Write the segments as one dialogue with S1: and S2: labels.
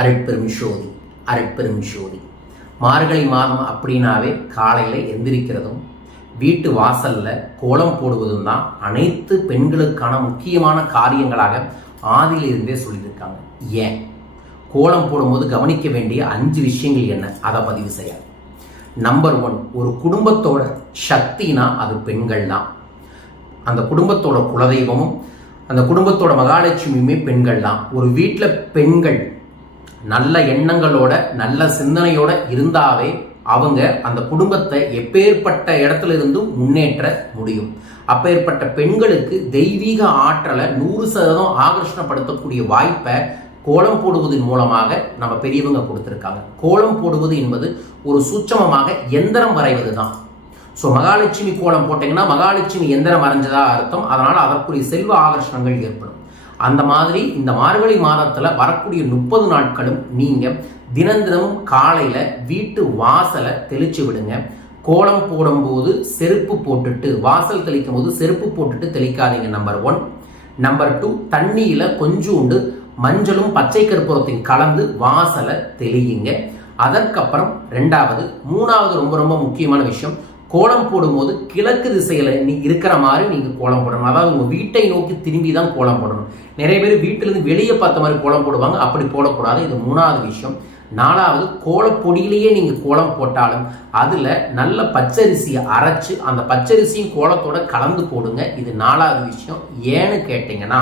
S1: அருட்பெரும் ஜோதி அருட்பெரும் ஜோதி மார்கழி மாதம் அப்படின்னாவே காலையில் எந்திரிக்கிறதும் வீட்டு வாசலில் கோலம் போடுவதும் தான் அனைத்து பெண்களுக்கான முக்கியமான காரியங்களாக ஆதியிலிருந்தே சொல்லியிருக்காங்க. ஏன்? கோலம் போடும்போது கவனிக்க வேண்டிய அஞ்சு விஷயங்கள் என்ன? அதை பதிவு செய்ய நம்பர் ஒன் ஒரு குடும்பத்தோட சக்தினா அது பெண்கள் தான். அந்த குடும்பத்தோட குலதெய்வமும் அந்த குடும்பத்தோட மகாலட்சுமியுமே பெண்கள் தான். ஒரு வீட்டில் பெண்கள் நல்ல எண்ணங்களோட நல்ல சிந்தனையோட இருந்தாவே அவங்க அந்த குடும்பத்தை எப்பேற்பட்ட இடத்துல இருந்தும் முன்னேற்ற முடியும். அப்பேற்பட்ட பெண்களுக்கு தெய்வீக ஆற்றலை நூறு சதவீதம் ஆகர்ஷணப்படுத்தக்கூடிய வாய்ப்பை கோலம் போடுவதன் மூலமாக நம்ம பெரியவங்க கொடுத்துருக்காங்க. கோலம் போடுவது என்பது ஒரு சூட்சமமாக எந்திரம் வரைவது தான் ஸோ மகாலட்சுமி கோலம் போட்டிங்கன்னா மகாலட்சுமி எந்திரம் வரைஞ்சதா அர்த்தம். அதனால் அதற்குரிய செல்வ ஆகர்ஷணங்கள் ஏற்படும். அந்த மாதிரி இந்த மார்கழி மாதத்தில் வரக்கூடிய முப்பது நாட்களும் நீங்கள் தினம் தினமும் காலையில் வீட்டு வாசலை தெளித்து விடுங்க. கோலம் போடும்போது செருப்பு போட்டுட்டு வாசல் தெளிக்கும் போது செருப்பு போட்டுட்டு தெளிக்காதீங்க நம்பர் ஒன் நம்பர் டூ தண்ணியில் கொஞ்சோண்டு மஞ்சளும் பச்சை கற்பூரத்தையும் கலந்து வாசலை தெளியுங்க. அதற்கப்புறம் ரெண்டாவது மூணாவது ரொம்ப ரொம்ப முக்கியமான விஷயம் கோலம் போடும்போது கிழக்கு திசையில் நீ இருக்கிற மாதிரி நீங்கள் கோலம் போடணும். அதாவது உங்கள் வீட்டை நோக்கி திரும்பி தான் கோலம் போடணும். நிறைய பேர் வீட்டிலேருந்து வெளியே பார்த்த மாதிரி கோலம் போடுவாங்க. அப்படி போடக்கூடாது. இது மூணாவது விஷயம். நாலாவது கோலப்பொடியிலேயே நீங்கள் கோலம் போட்டாலும் அதில் நல்ல பச்சரிசியை அரைச்சி அந்த பச்சரிசியும் கோலத்தோட கலந்து போடுங்க. இது நாலாவது விஷயம். ஏன்னு கேட்டிங்கன்னா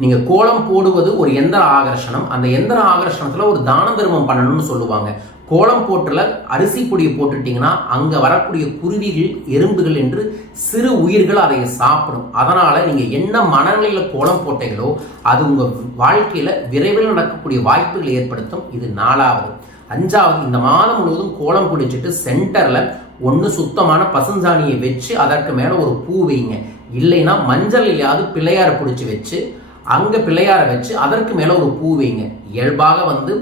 S1: நீங்க கோலம் போடுவது ஒரு எந்திர ஆகர்ஷணம். அந்த எந்திர ஆகர்ஷணத்துல ஒரு தான தர்மம் பண்ணணும்னு சொல்லுவாங்க. கோலம் போட்டுல அரிசி பொடியை போட்டுட்டீங்கன்னா அங்க வரக்கூடிய குருவிகள் எறும்புகள் என்று சிறு உயிர்கள் அதை சாப்பிடும். அதனால நீங்க என்ன மனநிலையில கோலம் போட்டீங்களோ அது உங்க வாழ்க்கையில விரைவில் நடக்கக்கூடிய வாய்ப்புகள் ஏற்படுத்தும். இது நாலாவது. அஞ்சாவது இந்த மாதம் முழுவதும் கோலம் பிடிச்சிட்டு சென்டர்ல ஒன்று சுத்தமான பசுஞ்சாணியை வச்சு அதற்கு மேலே ஒரு பூ வைங்க. இல்லைன்னா மஞ்சள் இல்லையாவது பிள்ளையாரை பிடிச்சி வச்சு அங்கே பிள்ளையாரை வச்சு அதற்கு மேலே ஒரு பூ வைங்க. இயல்பாக வந்து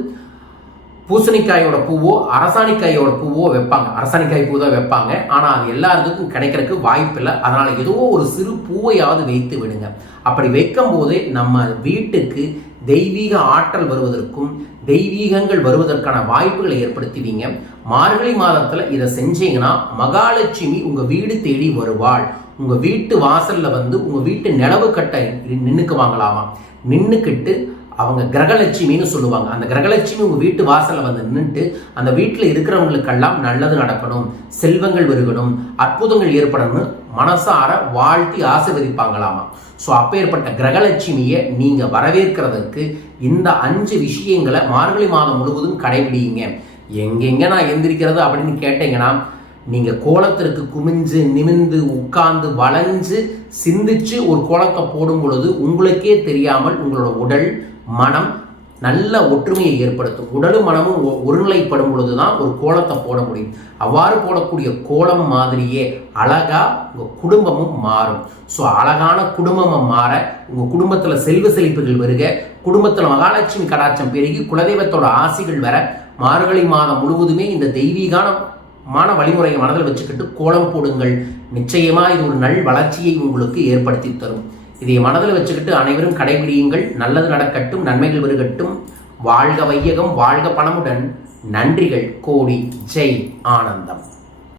S1: பூசணிக்காயோட பூவோ அரசாணிக்காயோட பூவோ வைப்பாங்க. அரசாணிக்காய் பூ தான் வைப்பாங்க. ஆனால் அது எல்லாத்துக்கும் கிடைக்கிறதுக்கு வாய்ப்பு இல்லை. அதனால் ஏதோ ஒரு சிறு பூவையாவது வைத்து விடுங்க. அப்படி வைக்கும் போதே நம்ம வீட்டுக்கு தெய்வீக ஆற்றல் வருவதற்கும் தெய்வீகங்கள் வருவதற்கான வாய்ப்புகளை ஏற்படுத்துவீங்க. மார்கழி மாதத்தில் இதை செஞ்சீங்கன்னா மகாலட்சுமி உங்கள் வீடு தேடி வருவாள். உங்கள் வீட்டு வாசலில் வந்து உங்கள் வீட்டு நிலவு கட்டை நின்றுக்குவாங்களாமா நின்றுக்கிட்டு அவங்க கிரகலட்சுமின்னு சொல்லுவாங்க. அந்த கிரகலட்சுமி உங்கள் வீட்டு வாசலில் வந்து நின்றுட்டு அந்த வீட்டில் இருக்கிறவங்களுக்கெல்லாம் நல்லது நடக்கணும் செல்வங்கள் வருகணும் அற்புதங்கள் ஏற்படணும்னு மனசார வாழ்த்தி ஆசிர்வதிப்பாங்களாமா? ஸோ அப்பேற்பட்ட கிரகலட்சுமியை நீங்கள் வரவேற்கிறதுக்கு இந்த அஞ்சு விஷயங்களை மார்கழி மாதம் முழுவதும் கடைபிடிங்க எங்கெங்கே நான் எந்திரிக்கிறது அப்படின்னு கேட்டீங்கன்னா நீங்கள் கோலத்திற்கு குமிஞ்சு நிமிந்து உட்கார்ந்து வளைஞ்சு சிந்திச்சு ஒரு கோலத்தை போடும் பொழுது உங்களுக்கே தெரியாமல் உங்களோட உடல் மனம் நல்ல ஒற்றுமையை ஏற்படுத்தும். உடலும் மனமும் ஒருநிலைப்படும் பொழுது தான் ஒரு கோலத்தை போட முடியும். அவ்வாறு போடக்கூடிய கோலம் மாதிரியே அழகா உங்கள் குடும்பமும் மாறும். ஸோ அழகான குடும்பமும் மாற உங்கள் குடும்பத்தில் செல்வ செழிப்புகள் வருக. குடும்பத்தில் மகாலட்சுமி கடாட்சம் பெருகி குலதெய்வத்தோட ஆசிகள் வர. மார்கழி மாதம் முழுவதுமே இந்த தெய்வீகான மான வழிமுறையை மனதில் வச்சுக்கிட்டு கோலம் போடுங்கள். நிச்சயமாக இது ஒரு நல் வளர்ச்சியை உங்களுக்கு ஏற்படுத்தி தரும். இதை மனதில் வச்சுக்கிட்டு அனைவரும் கடைபிடியுங்கள். நல்லது நடக்கட்டும் நன்மைகள் வருகட்டும். வாழ்க வையகம் வாழ்க பணமுடன். நன்றிகள். கோடி. ஜெய். ஆனந்தம்.